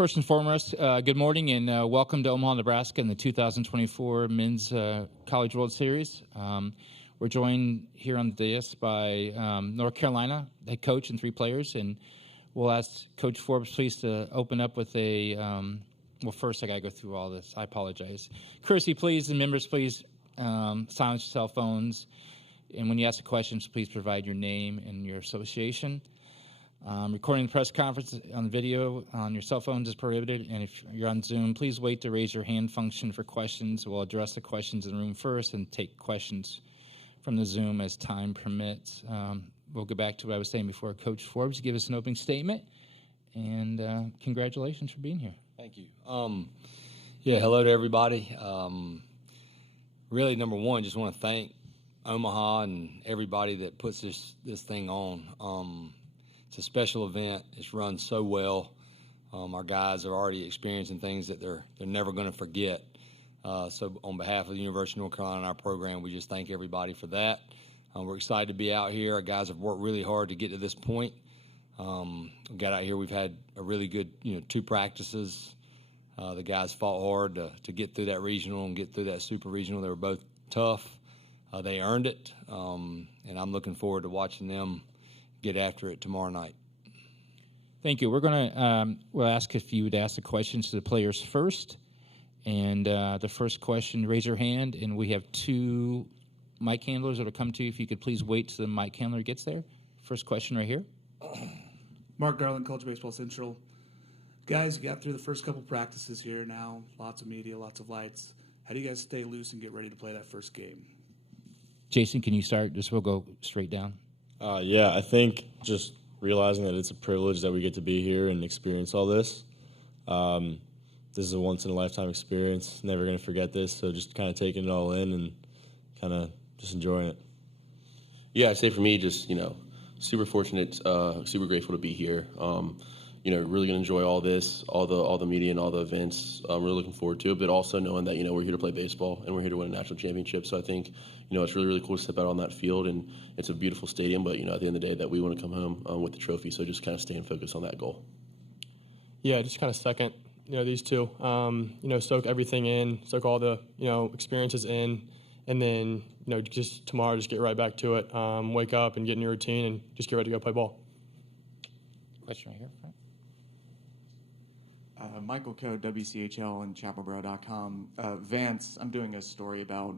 first and foremost, good morning and welcome to Omaha, Nebraska in the 2024 Men's College World Series. We're joined here on the dais by North Carolina, the head coach and 3 players, and we'll ask Coach Forbes please to open up with a, well, first I got to go through all this. I apologize. Courtesy, please, and members, please silence your cell phones. And when you ask the questions, please provide your name and your association. Recording the press conference on video on your cell phones is prohibited, and if you're on Zoom, please wait to raise your hand function for questions. We'll address the questions in the room first and take questions from the Zoom as time permits. We'll go back to what I was saying before. Coach Forbes, give us an opening statement, and congratulations for being here. Thank you. Hello to everybody. Really, number one, just want to thank Omaha and everybody that puts this thing on. It's a special event. It's run so well. Our guys are already experiencing things that they're never going to forget. So on behalf of the University of North Carolina and our program, we just thank everybody for that. We're excited to be out here. Our guys have worked really hard to get to this point. We got out here. We've had a really good, 2 practices. The guys fought hard to get through that regional and get through that super regional. They were both tough. They earned it, and I'm looking forward to watching them get after it tomorrow night. Thank you. We're going to we'll ask if you would ask the questions to the players first. And the first question, raise your hand, and we have 2 mic handlers that will come to you. If you could please wait till the mic handler gets there. First question right here. Mark Garland, College Baseball Central. Guys, you got through the first couple practices here now. Lots of media, lots of lights. How do you guys stay loose and get ready to play that first game? Jason, can you start? Just we'll go straight down. I think just realizing that it's a privilege that we get to be here and experience all this. This is a once-in-a-lifetime experience. Never going to forget this, so just kind of taking it all in and kind of just enjoying it. Yeah, I'd say for me, just, super fortunate, super grateful to be here. Really going to enjoy all this, all the media and all the events. I'm really looking forward to it, but also knowing that, we're here to play baseball and we're here to win a national championship. So I think, it's really, really cool to step out on that field, and it's a beautiful stadium, but, at the end of the day, that we want to come home with the trophy. So just kind of staying focused on that goal. Yeah, just kind of second, these 2, soak everything in, soak all the, experiences in, and then, just tomorrow, just get right back to it, wake up and get in your routine and just get ready to go play ball. Question right here, Frank. Michael Code, WCHL and chapelboro.com. Vance, I'm doing a story about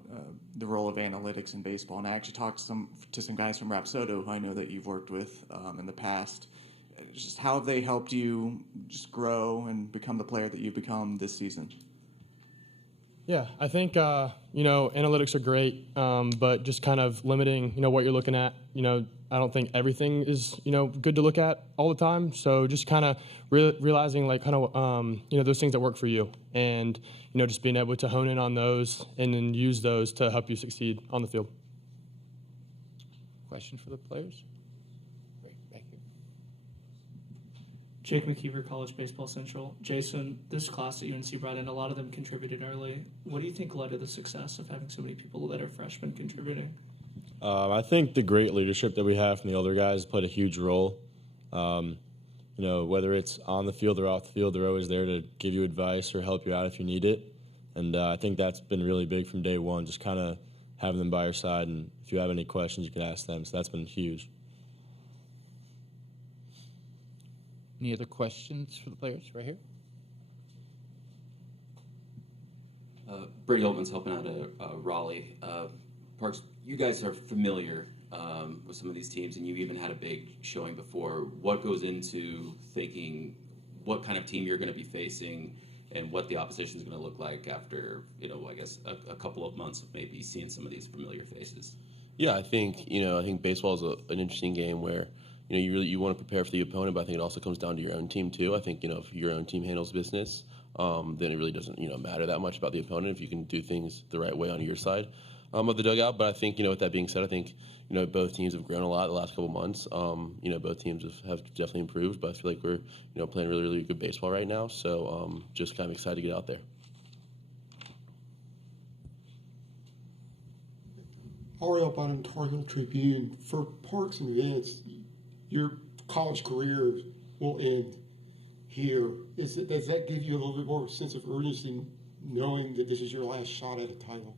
the role of analytics in baseball, and I actually talked to some guys from Rapsodo who I know that you've worked with in the past. Just how have they helped you just grow and become the player that you've become this season? Yeah, I think, analytics are great, but just kind of limiting, what you're looking at. I don't think everything is, good to look at all the time. So just kind of realizing, those things that work for you. And, just being able to hone in on those and then use those to help you succeed on the field. Question for the players? Right back here. Jake McKeever, College Baseball Central. Jason, this class that UNC brought in, a lot of them contributed early. What do you think led to the success of having so many people that are freshmen contributing? I think the great leadership that we have from the older guys played a huge role. Whether it's on the field or off the field, they're always there to give you advice or help you out if you need it. And I think that's been really big from day one, just kind of having them by your side. And if you have any questions, you can ask them. So that's been huge. Any other questions for the players right here? Brady Holtman's helping out at Raleigh. Parks, you guys are familiar with some of these teams, and you even had a big showing before. What goes into thinking what kind of team you're going to be facing and what the opposition is going to look like after, I guess a couple of months of maybe seeing some of these familiar faces? Yeah, I think baseball is an interesting game where you want to prepare for the opponent, but I think it also comes down to your own team too. I think if your own team handles business, then it really doesn't matter that much about the opponent if you can do things the right way on your side of the dugout. But I think with that being said, I think both teams have grown a lot the last couple months. Both teams have definitely improved, but I feel like we're playing really, really good baseball right now. So just kind of excited to get out there. Ariel Bynum, Tar Heel Tribune. For Parks and Vance, your college career will end here, does that give you a little bit more sense of urgency knowing that this is your last shot at a title?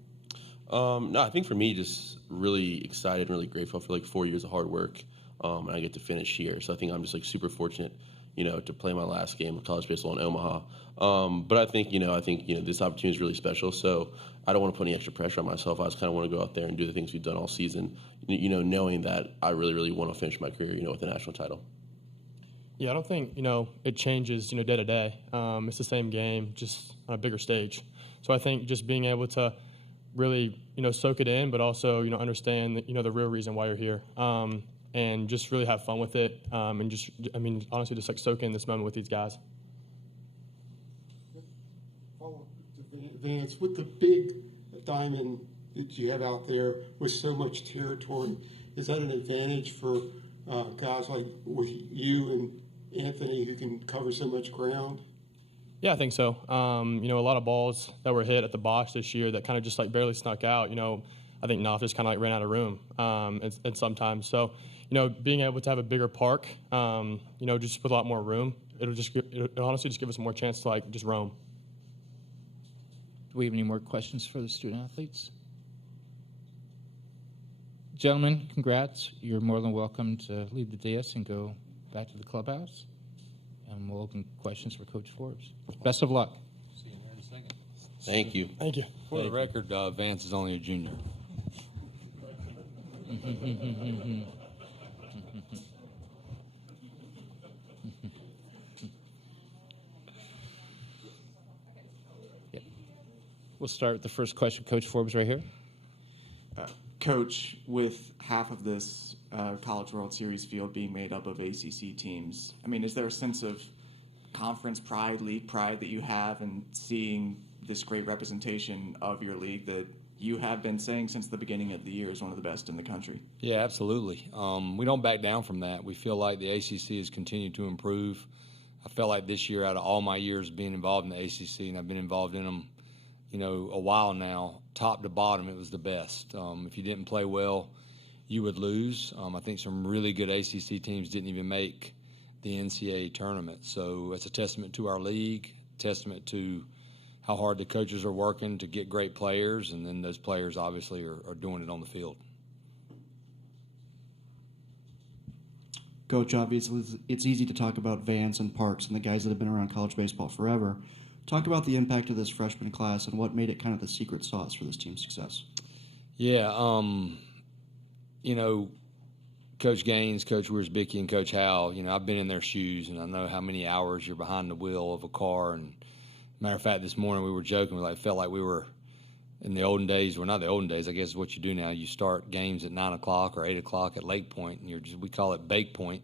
No, I think for me, just really excited, really grateful for like 4 years of hard work, and I get to finish here. So I think I'm just like super fortunate, to play my last game of college baseball in Omaha. But I think this opportunity is really special. So I don't want to put any extra pressure on myself. I just kind of want to go out there and do the things we've done all season, knowing that I really, really want to finish my career, with a national title. Yeah, I don't think, it changes, day to day. It's the same game, just on a bigger stage. So I think just being able to really, soak it in, but also, understand, the real reason why you're here. And just really have fun with it. And honestly, just like soak in this moment with these guys. Follow up to Vance, with the big diamond that you have out there with so much territory, is that an advantage for guys like with you and Anthony who can cover so much ground? Yeah, I think so. A lot of balls that were hit at the box this year that kind of just like barely snuck out. I think Knopf just kind of like ran out of room and sometimes. So, being able to have a bigger park, just with a lot more room, it'll honestly just give us more chance to like just roam. Do we have any more questions for the student athletes? Gentlemen, congrats. You're more than welcome to leave the dais and go back to the clubhouse. And we'll open questions for Coach Forbes. Best of luck. See you in a second. Thank you. Thank you. For the record, Vance is only a junior. Yep. We'll start with the first question, Coach Forbes, right here. Coach, with half of this College World Series field being made up of ACC teams, is there a sense of conference pride, league pride that you have in seeing this great representation of your league that you have been saying since the beginning of the year is one of the best in the country? Yeah, absolutely. We don't back down from that. We feel like the ACC has continued to improve. I felt like this year, out of all my years being involved in the ACC, and I've been involved in them, a while now, top to bottom, it was the best. If you didn't play well, you would lose. I think some really good ACC teams didn't even make the NCAA tournament. So it's a testament to our league, testament to how hard the coaches are working to get great players, and then those players obviously are doing it on the field. Coach, obviously it's easy to talk about Vance and Parks and the guys that have been around college baseball forever. Talk about the impact of this freshman class and what made it kind of the secret sauce for this team's success. Yeah, Coach Gaines, Coach Wiersbicki, and Coach Howell, I've been in their shoes, and I know how many hours you're behind the wheel of a car. And matter of fact, this morning we were joking. We felt like we were in the olden days. Well, not the olden days. I guess is what you do now. You start games at 9 o'clock or 8 o'clock at Lake Point, and we call it Bake Point.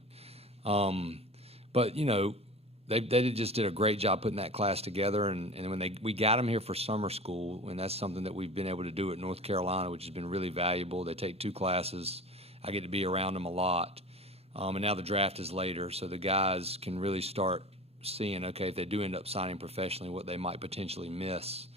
But they just did a great job putting that class together. And when we got them here for summer school, and that's something that we've been able to do at North Carolina, which has been really valuable. They take 2 classes. I get to be around them a lot. And now the draft is later, so the guys can really start seeing, okay, if they do end up signing professionally, what they might potentially miss.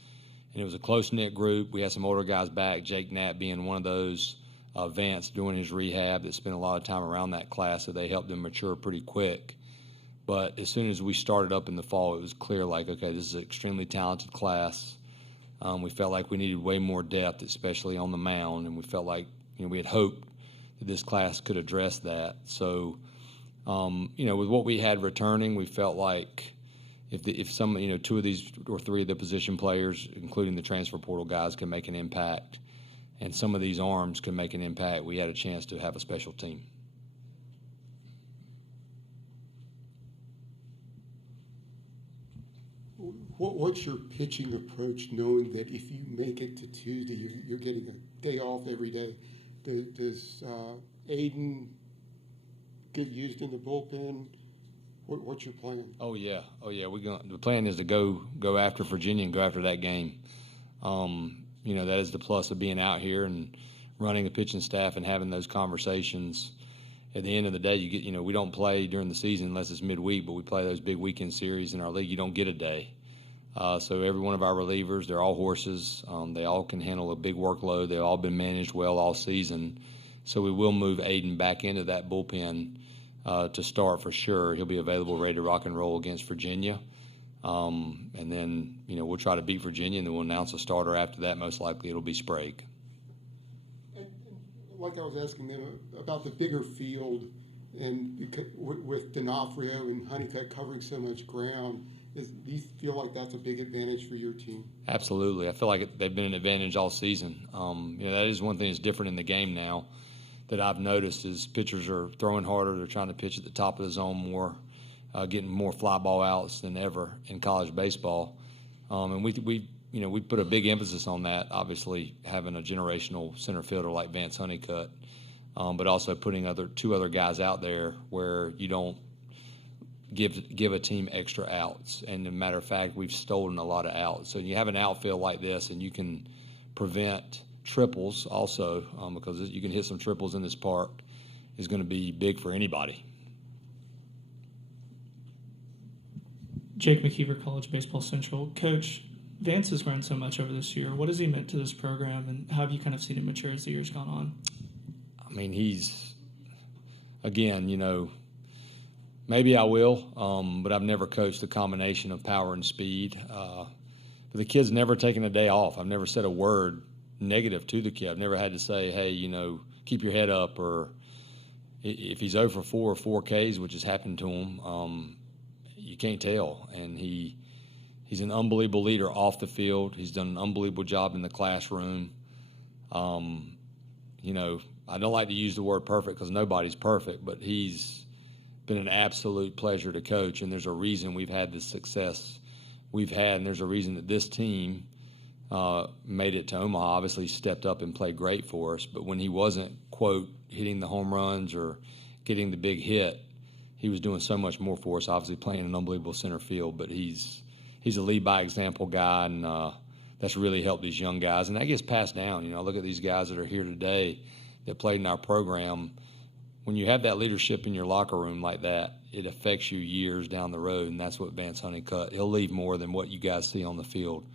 And it was a close-knit group. We had some older guys back, Jake Knapp being one of those, Vance doing his rehab that spent a lot of time around that class, so they helped them mature pretty quick. But as soon as we started up in the fall, it was clear, like, okay, this is an extremely talented class. We felt like we needed way more depth, especially on the mound, and we felt like, we had hoped that this class could address that. So, with what we had returning, we felt like if some, 2 of these or 3 of the position players, including the transfer portal guys, can make an impact, and some of these arms can make an impact, we had a chance to have a special team. What's your pitching approach, knowing that if you make it to Tuesday, you're getting a day off every day? Does Aiden get used in the bullpen? What's your plan? Oh yeah. The plan is to go after Virginia and go after that game. That is the plus of being out here and running a pitching staff and having those conversations. At the end of the day, you get, we don't play during the season unless it's midweek, but we play those big weekend series in our league. You don't get a day. So every one of our relievers, they're all horses. They all can handle a big workload. They've all been managed well all season. So we will move Aiden back into that bullpen to start for sure. He'll be available, ready to rock and roll against Virginia. And then, we'll try to beat Virginia, and then we'll announce a starter after that. Most likely it'll be Sprague. And like I was asking them about the bigger field, and with D'Onofrio and Honeycutt covering so much ground, do you feel like that's a big advantage for your team? Absolutely. I feel like they've been an advantage all season. That is one thing that's different in the game now that I've noticed is pitchers are throwing harder. They're trying to pitch at the top of the zone more, getting more fly ball outs than ever in college baseball. And we put a big emphasis on that, obviously having a generational center fielder like Vance Honeycutt, but also putting two other guys out there where you don't give a team extra outs. And as a matter of fact, we've stolen a lot of outs. So you have an outfield like this, and you can prevent triples also, because you can hit some triples in this park, is going to be big for anybody. Jake McKeever, College Baseball Central. Coach, Vance has grown so much over this year. What has he meant to this program, and how have you kind of seen him mature as the year's gone on? I mean, he's, again, maybe I will, but I've never coached a combination of power and speed. But the kid's never taken a day off. I've never said a word negative to the kid. I've never had to say, hey, keep your head up, or if he's 0 for 4 or 4 Ks, which has happened to him, you can't tell. And he's an unbelievable leader off the field. He's done an unbelievable job in the classroom. I don't like to use the word perfect because nobody's perfect, but he's been an absolute pleasure to coach, and there's a reason we've had the success we've had, and there's a reason that this team made it to Omaha. Obviously stepped up and played great for us, but when he wasn't, quote, hitting the home runs or getting the big hit, he was doing so much more for us, obviously playing an unbelievable center field. But he's a lead-by-example guy, and that's really helped these young guys. And that gets passed down. Look at these guys that are here today that played in our program. When you have that leadership in your locker room like that, it affects you years down the road, and that's what Vance Honeycutt, he'll leave more than what you guys see on the field.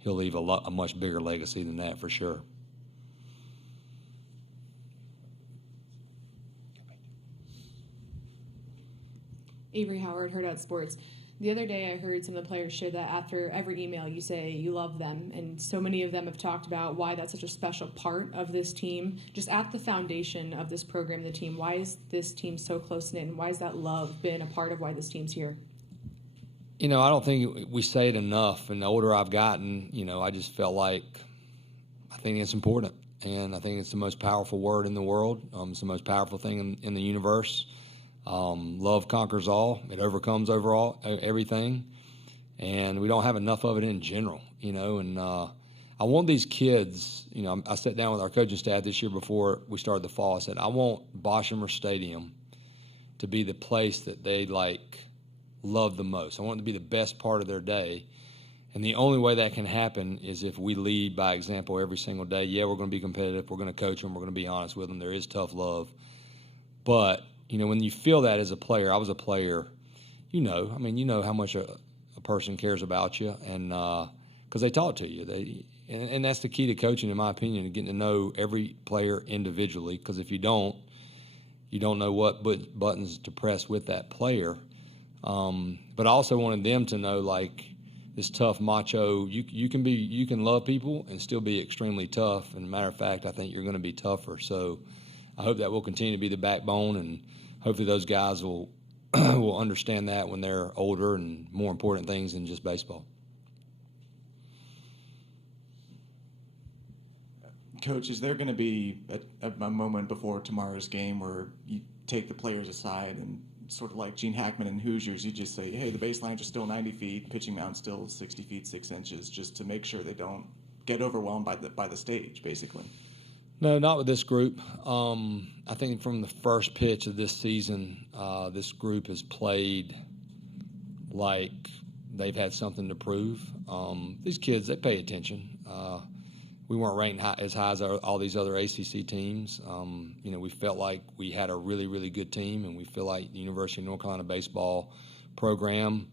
He'll leave a much bigger legacy than that for sure. Avery Howard, Herd Out Sports. The other day I heard some of the players share that after every email you say you love them, and so many of them have talked about why that's such a special part of this team. Just at the foundation of this program, the team, why is this team so close-knit, and why has that love been a part of why this team's here? I don't think we say it enough, and the older I've gotten, I just felt like I think it's important, and I think it's the most powerful word in the world. It's the most powerful thing in the universe. Love conquers all. It overcomes everything, and we don't have enough of it in general, and I want these kids, I sat down with our coaching staff this year before we started the fall. I said, I want Boshemer Stadium to be the place that they love the most. I want it to be the best part of their day, and the only way that can happen is if we lead by example every single day. Yeah, we're going to be competitive. We're going to coach them. We're going to be honest with them. There is tough love, but when you feel that as a player, I was a player, you know how much a person cares about you, and because they talk to you. And that's the key to coaching, in my opinion, getting to know every player individually, because if you don't know what buttons to press with that player. But I also wanted them to know, this tough macho, you can love people and still be extremely tough. And as a matter of fact, I think you're going to be tougher. So I hope that will continue to be the backbone, and hopefully those guys will understand that when they're older and more important things than just baseball. Coach, is there going to be a moment before tomorrow's game where you take the players aside and sort of like Gene Hackman and Hoosiers, you just say, hey, the baselines are still 90 feet, pitching mound's still 60 feet, 6 inches, just to make sure they don't get overwhelmed by the stage, basically? No, not with this group. I think from the first pitch of this season, this group has played like they've had something to prove. These kids, they pay attention. We weren't ranked as high as all these other ACC teams. We felt like we had a really, really good team, and we feel like the University of North Carolina baseball program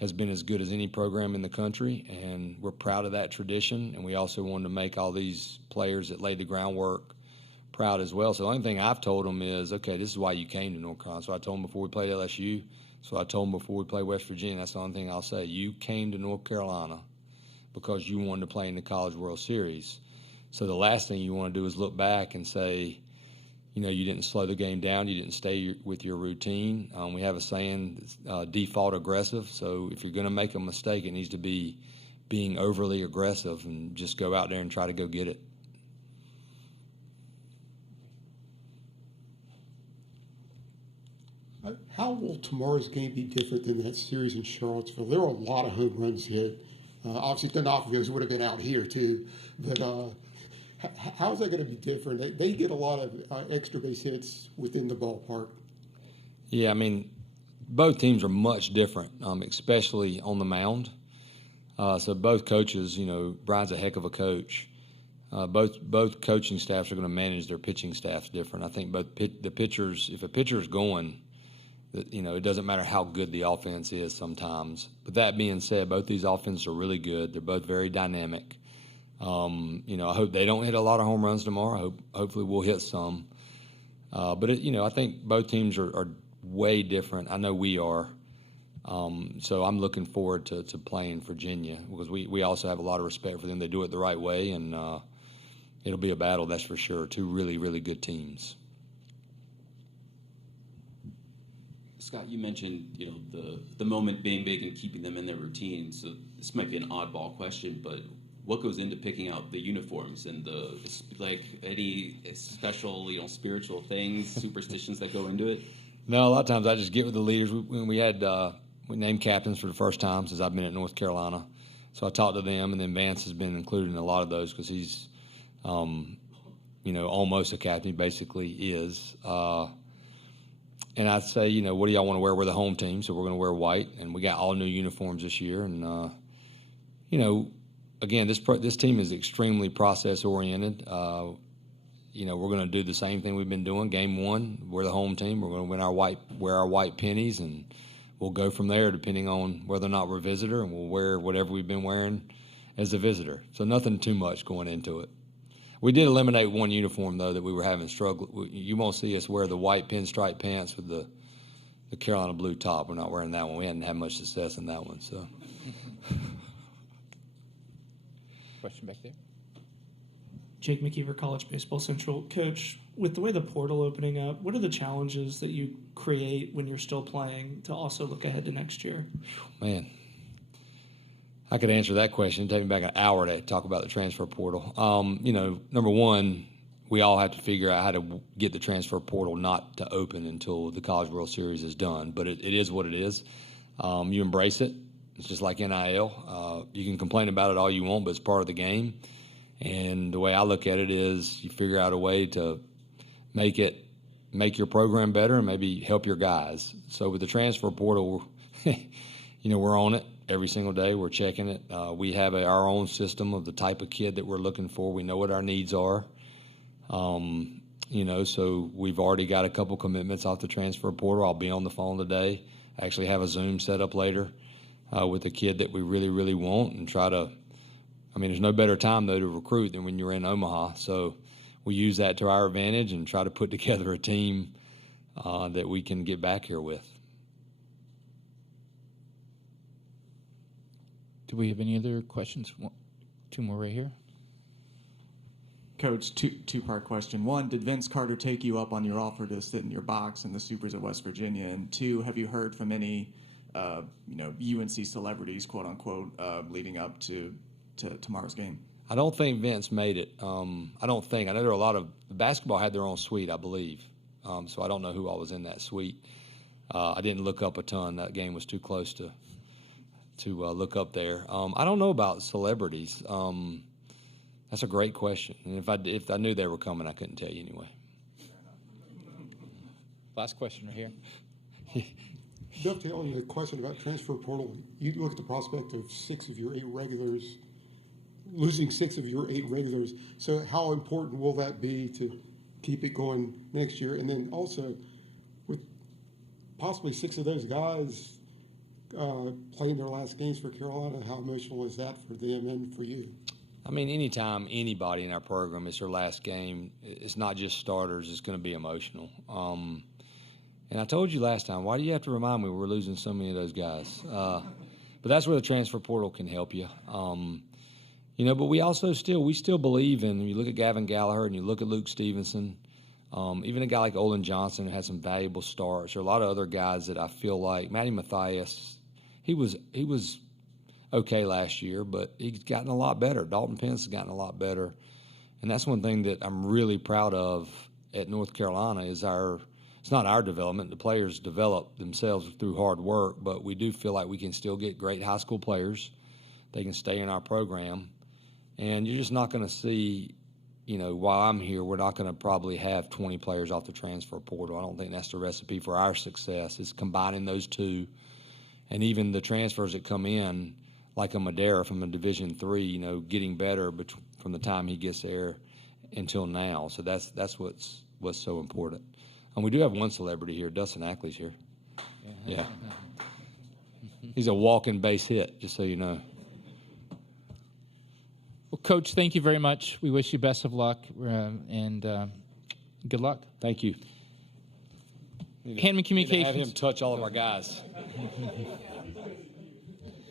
has been as good as any program in the country, and we're proud of that tradition. And we also wanted to make all these players that laid the groundwork crowd as well. So the only thing I've told them is, okay, this is why you came to North Carolina. So I told them before we played LSU. So I told them before we played West Virginia. That's the only thing I'll say. You came to North Carolina because you wanted to play in the College World Series. So the last thing you want to do is look back and say, you didn't slow the game down. You didn't stay with your routine. We have a saying, default aggressive. So if you're going to make a mistake, it needs to be being overly aggressive and just go out there and try to go get it. How will tomorrow's game be different than that series in Charlottesville? There were a lot of home runs hit. Obviously, D'Onofrio's would have been out here too. But how is that going to be different? They get a lot of extra base hits within the ballpark. Yeah, I mean, both teams are much different, especially on the mound. So both coaches, Brian's a heck of a coach. Both coaching staffs are going to manage their pitching staffs different. I think both the pitchers, if a pitcher is going, it doesn't matter how good the offense is sometimes. But that being said, both these offenses are really good. They're both very dynamic. I hope they don't hit a lot of home runs tomorrow. Hopefully we'll hit some. But I think both teams are way different. I know we are. So I'm looking forward to playing Virginia because we also have a lot of respect for them. They do it the right way, and it'll be a battle, that's for sure. Two really, really good teams. Scott, you mentioned the moment being big and keeping them in their routine. So this might be an oddball question, but what goes into picking out the uniforms and any special spiritual things, superstitions that go into it? No, a lot of times I just get with the leaders. We named captains for the first time since I've been at North Carolina, so I talked to them, and then Vance has been included in a lot of those because he's almost a captain. He basically is. And I'd say, what do y'all want to wear? We're the home team, so we're going to wear white. And we got all new uniforms this year. And, again, this team is extremely process-oriented. We're going to do the same thing we've been doing. Game one, we're the home team. We're going to wear our white pennies, and we'll go from there depending on whether or not we're a visitor, and we'll wear whatever we've been wearing as a visitor. So nothing too much going into it. We did eliminate one uniform, though, that we were having struggle. You won't see us wear the white pinstripe pants with the Carolina blue top. We're not wearing that one. We hadn't had much success in that one. So, question back there. Jake McKeever, College Baseball Central. Coach, with the way the portal opening up, what are the challenges that you create when you're still playing to also look ahead to next year? Man, I could answer that question. It'd take me back an hour to talk about the transfer portal. Number one, we all have to figure out how to get the transfer portal not to open until the College World Series is done. But it is what it is. You embrace it. It's just like NIL. You can complain about it all you want, but it's part of the game. And the way I look at it is you figure out a way to make your program better and maybe help your guys. So with the transfer portal, we're on it. Every single day we're checking it. We have our own system of the type of kid that we're looking for. We know what our needs are. So we've already got a couple commitments off the transfer portal. I'll be on the phone today. I actually have a Zoom set up later with a kid that we really, really want and try to – there's no better time, though, to recruit than when you're in Omaha. So we use that to our advantage and try to put together a team that we can get back here with. Do we have any other questions? Two more right here. Coach, two-part question. One, did Vince Carter take you up on your offer to sit in your box in the Supers at West Virginia? And two, have you heard from any, UNC celebrities, quote unquote, leading up to tomorrow's game? I don't think Vince made it. I know there are a lot of – basketball had their own suite, I believe. So I don't know who all was in that suite. I didn't look up a ton. That game was too close to look up there. I don't know about celebrities. That's a great question. And if I knew they were coming, I couldn't tell you anyway. Last question right here. Dovetailing the question about transfer portal, you look at the prospect of losing 6 of your 8 regulars. So how important will that be to keep it going next year? And then also, with possibly 6 of those guys playing their last games for Carolina, how emotional is that for them and for you? I mean, anytime anybody in our program, it's their last game, it's not just starters, it's going to be emotional. And I told you last time, why do you have to remind me we're losing so many of those guys? But that's where the transfer portal can help you. But we still believe in, you look at Gavin Gallagher and you look at Luke Stevenson, even a guy like Olin Johnson had some valuable starts. There are a lot of other guys that I feel like, Matty Mathias, he was okay last year, but he's gotten a lot better. Dalton Pence has gotten a lot better. And that's one thing that I'm really proud of at North Carolina is it's not our development. The players develop themselves through hard work, but we do feel like we can still get great high school players. They can stay in our program. And you're just not going to see, while I'm here, we're not going to probably have 20 players off the transfer portal. I don't think that's the recipe for our success. It's combining those two. And even the transfers that come in, like a Madera from a Division III, getting better from the time he gets there until now. So that's what's so important. And we do have one celebrity here. Dustin Ackley's here. Yeah. He's a walking base hit, just so you know. Well, Coach, thank you very much. We wish you best of luck and good luck. Thank you. Handman Communications. Have him touch all of our guys.